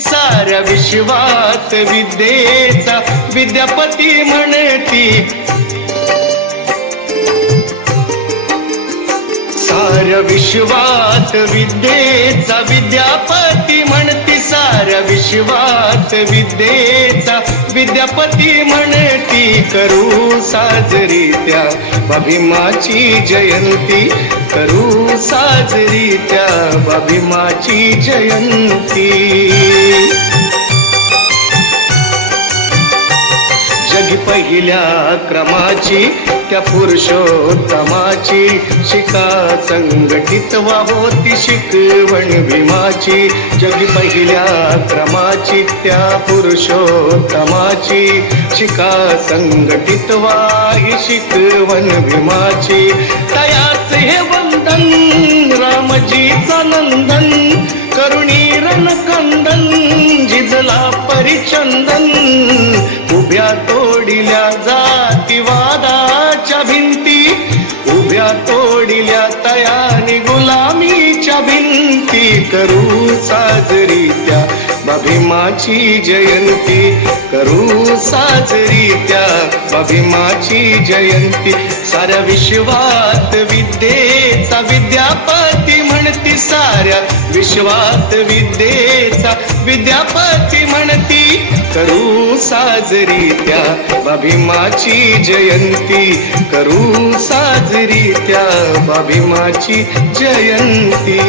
साऱ्या विश्वात विद्येचा विद्यापती म्हणती, साऱ्या विश्वात विद्येचा विद्यापती म्हणती, साऱ्या विश्वात विद्येचा विद्यापती म्हणती, करू साजरी त्या भीमाची जयंती, करू साजरी त्या भीमाची जयंती। जगी पहिल्या क्रमाची त्या पुरुषोत्तमाची, शिका संघटित होती शिकवण भीमाची। जगी पहिल्या क्रमाची त्या पुरुषोत्तमाची, शिका संघटित ही शिकवण भीमाची। तयाच हे वंदन रामजीचा नंदन, करुणी रणकंदन जिजला परिचंदन। उभ्या तोडिल्या जातीवादाच्या भिंती, उभ्या तोडिल्या तयानी गुलामीच्या भिंती, करू साजरी त्या भीमाची जयंती, करू साजरी त्या भीमाची जयंती। साऱ्या विश्वात विद्येचा विद्यापती म्हणती, साऱ्या विश्वात विद्येचा विद्यापती म्हणती, करू साजरी त्या भीमाची जयंती, करू साजरी त्या भीमाची जयंती।